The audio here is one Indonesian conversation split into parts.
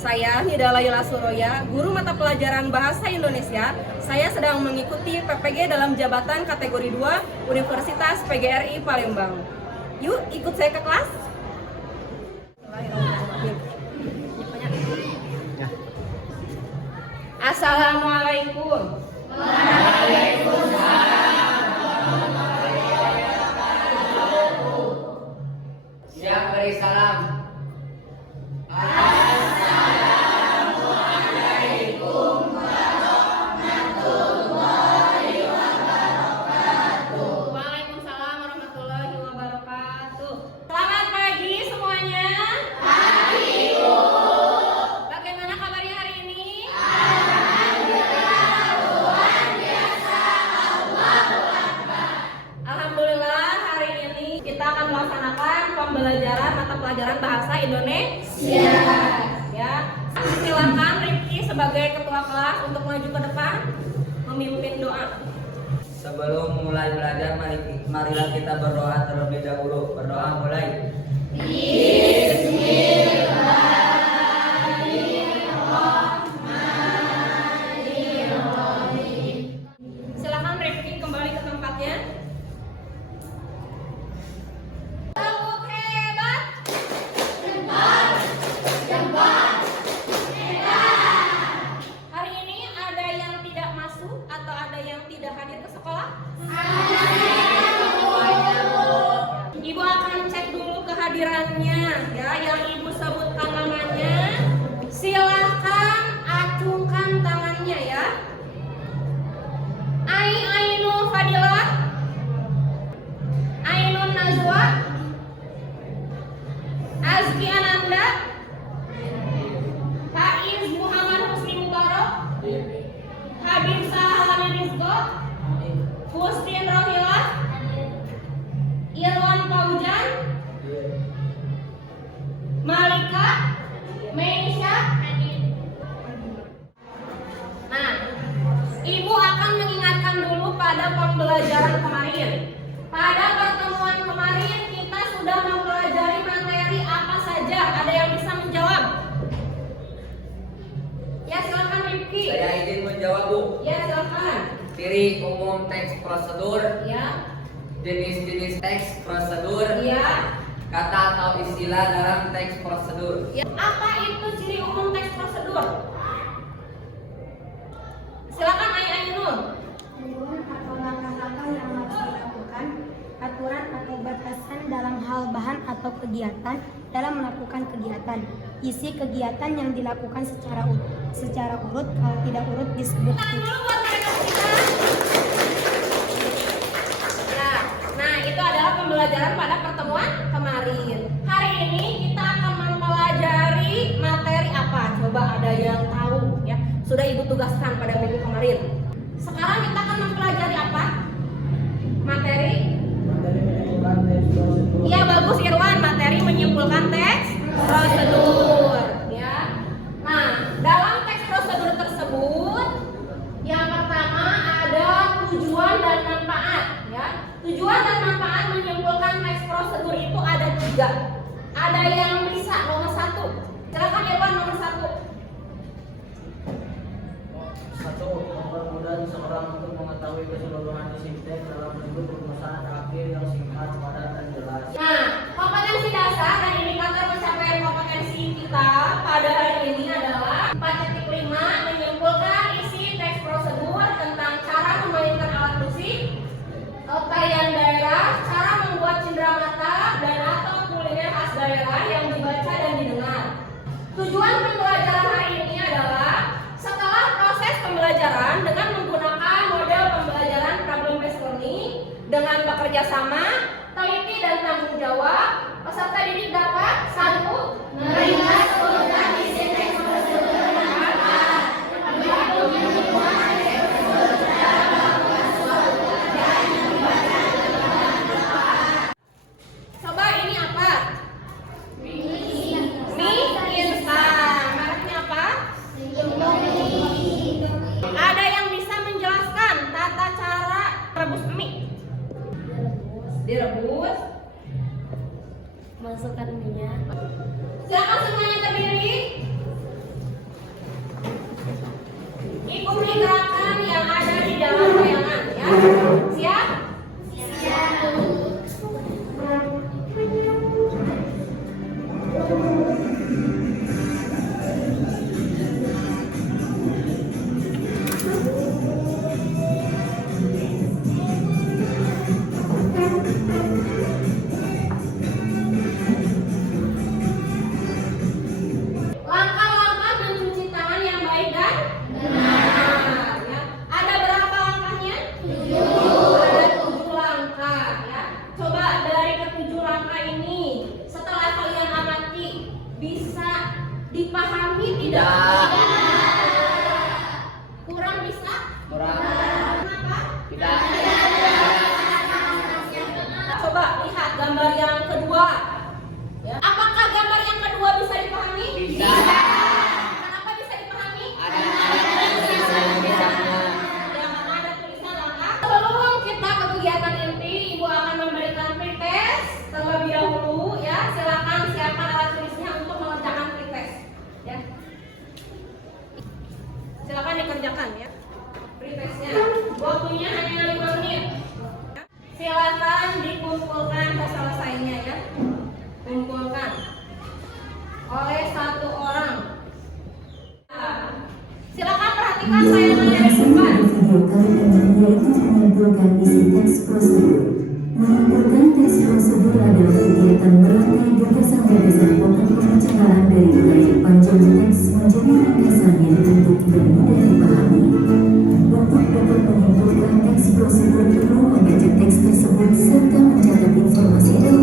Saya Nida Layla Suroya, guru mata pelajaran Bahasa Indonesia. Saya sedang mengikuti PPG dalam jabatan kategori 2 Universitas PGRI Palembang. Yuk ikut saya ke kelas. Assalamualaikum. Siap, beri salam. Waalaikumsalam warahmatullahi wabarakatuh. Selamat pagi semuanya. Bagaimana kabarnya hari ini? Alhamdulillah, hari ini kita akan melaksanakan pembelajaran mata pelajaran Bahasa Indonesia. Ya, silakan Rifki sebagai ketua kelas untuk maju ke depan memimpin doa. Sebelum mulai belajar, marilah kita berdoa terlebih dahulu. Berdoa mulai. Silakan Rifki kembali ke tempatnya. Tepuk hebat. Hari ini ada yang tidak masuk atau ada yang tidak hadir ke sekolah? Ibu akan cek dulu kehadirannya, ya. Yang ibu sebutkan namanya, silahkan acungkan tangannya, ya. Ainul Fadilah, Ainun Najwa, Azki Ananda, Faiz Muhammad Husni Mubarak, Habib Sahalani Rizko, Hustin Rohilah, Irwan Paujan, Malika, Meisha. Nah, ibu akan mengingatkan dulu pada pembelajaran kemarin. Pada pertemuan kemarin kita sudah mempelajari materi apa saja. Ada yang bisa menjawab? Ya, silakan Rifki. Saya izin menjawab, Bu. Ya, silakan. Ciri umum teks prosedur, Ya, jenis-jenis teks prosedur, ya, kata atau istilah dalam teks prosedur. ya. Apa itu ciri umum teks prosedur? Silakan Ainul. Tujuan atau langkah-langkah yang harus dilakukan, aturan atau batasan dalam hal bahan atau kegiatan dalam melakukan kegiatan, isi kegiatan yang dilakukan secara urut, kalau tidak urut disebut Tangan dulu buat mereka kita. Ya, nah itu adalah pembelajaran pada pertemuan kemarin. Hari ini kita akan mempelajari materi apa? Coba ada yang tahu, ya? Sudah ibu tugaskan pada minggu kemarin. Sekarang kita akan mempelajari apa? Materi? Iya, bagus Irwan, materi menyimpulkan teks prosedur, ya. Nah, dalam teks prosedur tersebut yang pertama ada tujuan dan manfaat, ya. Tujuan dan manfaat menyimpulkan teks prosedur itu ada 3. Ada yang bisa nomor 1. Silakan Irwan nomor 1. Satu, mempermudah seseorang untuk mengetahui keseluruhan isi teks dalam bentuk rumusan akhir yang singkat, padat, dan jelas. Nah, kompetensi dasar dan indikator pencapaian kompetensi kita pada hari ini adalah 4.5 menyimpulkan isi teks prosedur tentang cara memainkan alat musik, tarian daerah, cara membuat cenderamata dan atau kuliner khas daerah yang dibaca dan didengar. Tujuan pembelajaran hari ini adalah setelah proses pembelajaran dengan menggunakan model pembelajaran problem based learning dengan bekerja sama, teliti dan tanggung jawab, peserta didik dapat 1. Meringas urutan isi teks prosedur yang ada, 2. menemukan teks prosedur dalam melakukan suatu pekerjaan yang dibaca dengan tepat. Coba ini apa? Mie instan. Mereknya apa? Ada yang bisa menjelaskan tata cara rebus mie? Direbus, masukkan minyak, silakan semuanya berdiri. Ikuti gerakan yang ada di dalam bayangan ya. Siap? Siap. Langkah-langkah mencuci tangan yang baik dan benar ya. Ada berapa langkahnya? 7. Ada 7 langkah ya. Coba dari ke-7 langkah ini setelah kalian amati bisa dipahami tidak? Kurang bisa? Kenapa? Coba lihat gambar yang kedua. Ya. Apakah gambar yang kedua bisa dipahami? Bisa. Kenapa bisa dipahami? Ada tulisan langkah. Sebelum kita ke kegiatan inti, Ibu akan memberikan pretest terlebih dahulu ya. Silakan siapkan alat tulisnya untuk mengerjakan pretest. Ya. Silakan dikerjakan ya. Pretestnya. Waktunya hanya 5 menit. Ya. Silakan dikumpulkan selesainya ya. Kumpulkan oleh 1 orang. Silakan perhatikan tayangan dari depan. Video kali ini yaitu mengumpulkan isi teks prosedur. Mengumpulkan teks prosedur adalah kegiatan merangkai gagasan-gagasan pokok pembicaraan dari uraian panjang teks menjadi ringkasan yang untuk dan mudah dipahami. Untuk dapat mengumpulkan teks prosedur perlu membaca teks tersebut serta mencatat informasi yang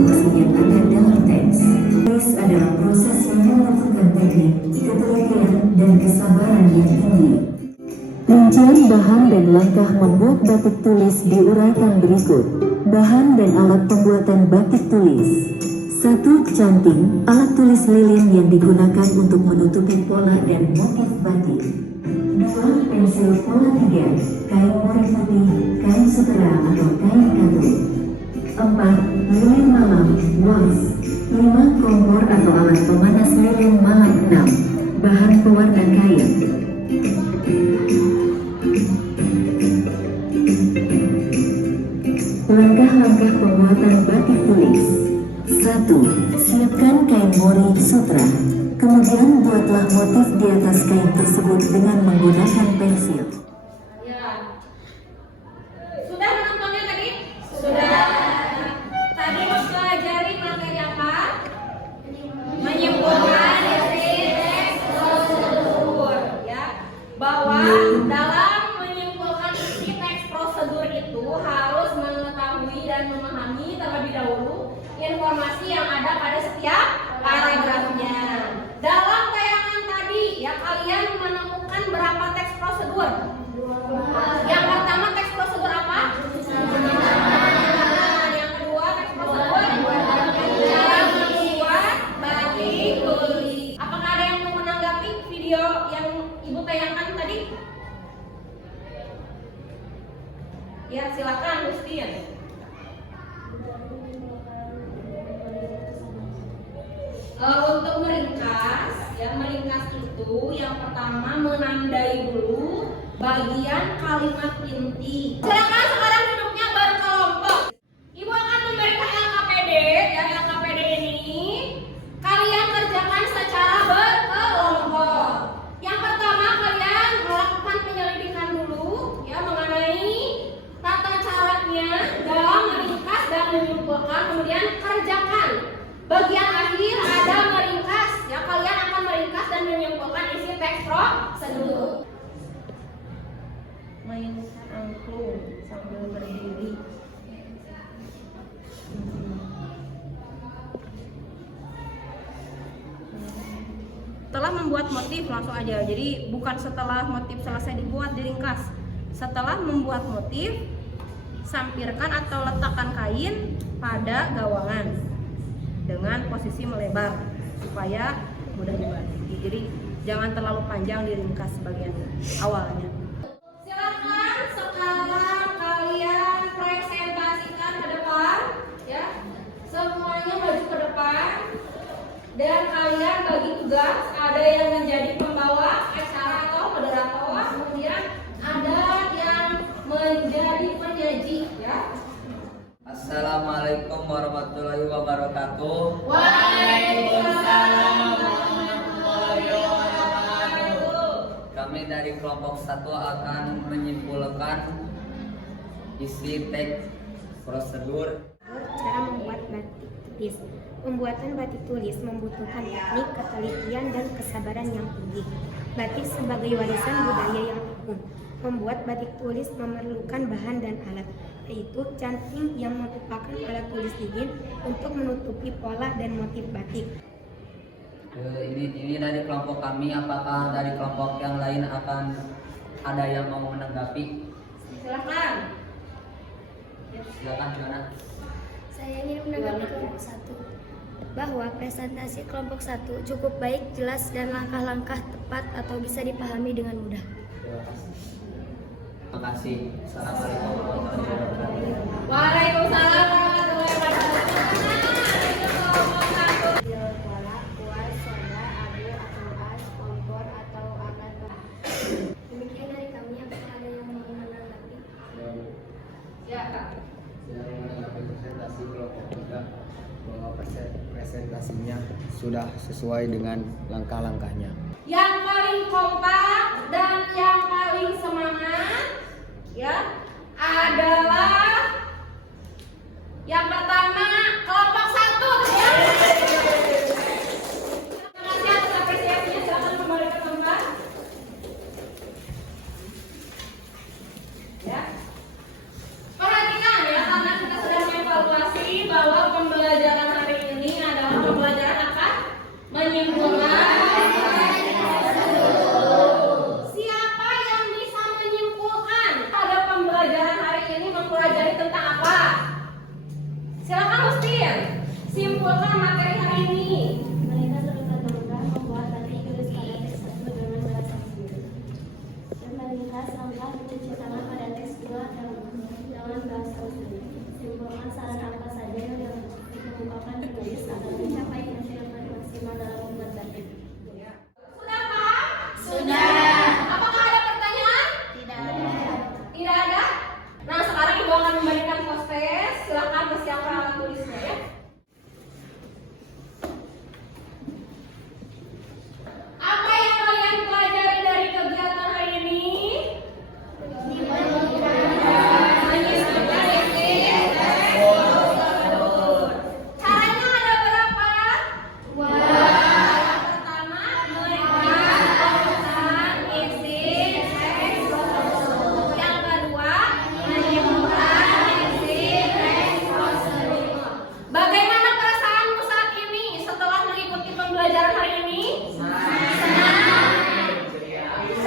ada dalam teks. Teks adalah proses yang membutuhkan teknik, ketelitian, dan kesabaran yang tinggi. Rincian bahan dan langkah membuat batik tulis diuraikan berikut. Bahan dan alat pembuatan batik tulis. 1. Canting, alat tulis lilin yang digunakan untuk menutupi pola dan motif batik. 2. Pensil pola 3, kain mori putih, kain sutera atau kain katun. 4. Lilin malam, wax. 5. Kompor atau alat pemanas lilin malam. 6. Bahan pewarna kain. Langkah-langkah pembuatan batik tulis. 1. Siapkan kain mori sutra. Kemudian buatlah motif di atas kain tersebut dengan menggunakan pensil. Ya. Sudah menontonnya tadi? Sudah. Tadi mempelajari materi apa? Menyimpulkan isi teks prosedur ya. Bahwa dalam menyimpulkan isi teks prosedur itu harus mengetahui dan memahami terlebih dahulu informasi yang ada pada setiap paragrafnya. Dalam tayangan tadi ya kalian menemukan berapa teks prosedur? Yang pertama teks prosedur apa? Yang kedua teks prosedur cara membuat batik tulis. Apakah ada yang mau menanggapi video yang Ibu tayangkan tadi? Ya silakan Justin. Untuk meringkas, ya meringkas itu yang pertama menandai dulu bagian kalimat inti. Silakan sekarang duduknya berkelompok. Ibu akan memberikan LKPD, ya LKPD ini kalian kerjakan secara berkelompok. Yang pertama kalian melakukan penyelidikan dulu, ya mengenai tata caranya dalam meringkas dan menyimpulkan, kemudian kerjakan. Bagian akhir ada meringkas, ya kalian akan meringkas dan menyimpulkan isi teks prosedur. Main angklung sambil berdiri. Setelah membuat motif langsung aja. Jadi bukan setelah motif selesai dibuat diringkas. Setelah membuat motif, sampirkan atau letakkan kain pada gawangan dengan posisi melebar supaya mudah dibatik. Jadi jangan terlalu panjang diringkas bagian awalnya. Silakan sekarang kalian presentasikan ke depan, ya. Semuanya maju ke depan dan kalian bagi tugas. Ada yang menjadi pembawa acara atau moderator, kemudian Assalamualaikum warahmatullahi wabarakatuh. Waalaikumsalam warahmatullahi wabarakatuh. Kami dari kelompok 1 akan menyimpulkan isi teks prosedur. Cara membuat batik tulis. Pembuatan batik tulis membutuhkan teknik, ketelitian, dan kesabaran yang tinggi. Batik sebagai warisan budaya yang agung. Membuat batik tulis memerlukan bahan dan alat, yaitu canting yang merupakan alat tulis dingin untuk menutupi pola dan motif batik. Ini dari kelompok kami. Apakah dari kelompok yang lain akan ada yang mau menanggapi? Silakan. Silakan gimana? Saya ingin menanggapi kelompok 1 bahwa presentasi kelompok 1 cukup baik, jelas, dan langkah-langkah tepat atau bisa dipahami dengan mudah. Terima kasih. Assalamualaikum warahmatullahi wabarakatuh. Waalaikumsalam warahmatullahi wabarakatuh. Pola, kuas, soda, abu, as, kompor, atau alat. Demikian dari kami. Apakah ada yang mau menanggapi? Ya, Kak. Yang menanggapi presentasi kelompok 3 bahwa presentasinya sudah sesuai dengan langkah-langkahnya. Yang paling kompak dan yang paling semangat ya adalah yang pertama kelompok 1 ya. Terima kasih atas apresiasinya. Silakan kembali ke tempat. Ya. Perhatikan ya, karena kita sudah mengevaluasi bahwa pembelajaran hari ini adalah pembelajaran apa? Menyimpulkan. Siapa yang bisa menyimpulkan pada pembelajaran hari ini mempelajari tentang apa? Silakan Ustin, simpulkan materi hari ini. Mereka tergesa-gesa membuat batik tulis pada teks 1 dengan bahasa Inggris. Dan meringkas langkah mencuci tangan pada teks 2 dengan bahasa Inggris. Simpulkan saran apa saja yang dikemukakan penulis agar mencapai hasil maksimal dalam membuat batik. Sudah paham? Sudah. Apakah ada pertanyaan? Tidak ada. Tidak ada? Nah, sekarang Ibu akan memberikan post-test. Silakan persiapkan alat tulisnya ya. Apa yang kalian pelajari dari kegiatan hari ini? Menyusun isi teks prosedur. Caranya ada berapa? Pertama, menyusun isi teks prosedur. Yang kedua, menyimpulkan isi teks prosedur. Bagaimana perasaanmu saat ini setelah mengikuti pembelajaran hari ini?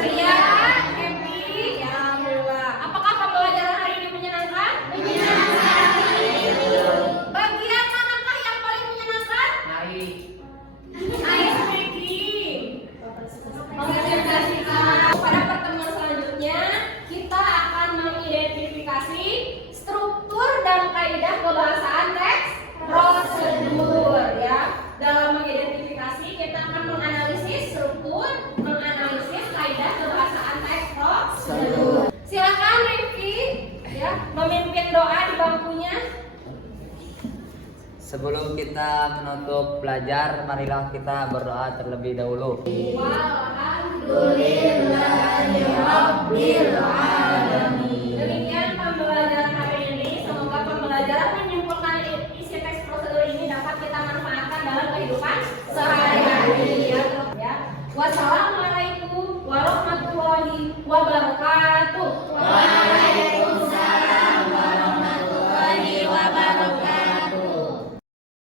Ceria, happy, ya alhamdulillah. Apakah pembelajaran hari ini menyenangkan? Menyenangkan. Bagian manakah yang paling menyenangkan? Ice breaking. Mengintegrasikan. Pada pertemuan selanjutnya kita akan mengidentifikasi struktur dan kaidah kebahasaan teks prosedur ya. Dalam mengidentifikasi kita akan menganalisis struktur, menganalisis kaidah kebahasaan teks prosedur. Silakan Rifki ya memimpin doa di bangkunya. Sebelum kita menutup belajar, marilah kita berdoa terlebih dahulu. Walhamdulillahirabbil alamin.